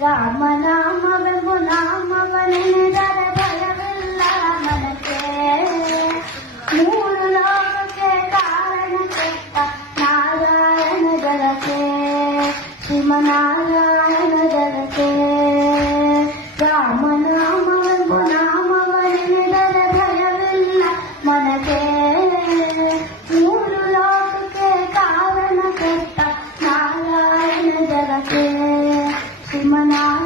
ರಾಮನಾಮವೆಂಬು ನಾಮವನೆನೆದರೆ ಭಯವಿಲ್ಲ ಮನಕ್ಕೆ. ಮೂರು ಲೋಕಕ್ಕೆ ಕಾರಣ ಕೆಟ್ಟ ನಾರಾಯಣ ಜಗಕ್ಕೆ, ಶ್ರೀಮನಾರಾಯಣ ಜಗಕ್ಕೆ. ರಾಮನಾಮವೆಂಬು ನಾಮವನೆನೆದರೆ ಭಯವಿಲ್ಲ ಮನಕ್ಕೆ. ಮೂರು ಲೋಕಕ್ಕೆ ಕಾರಣ ಕೆಟ್ಟ ನಾರಾಯಣ ಜಗಕ್ಕೆ, ಶ್ರೀಮನಾರಾಯಣ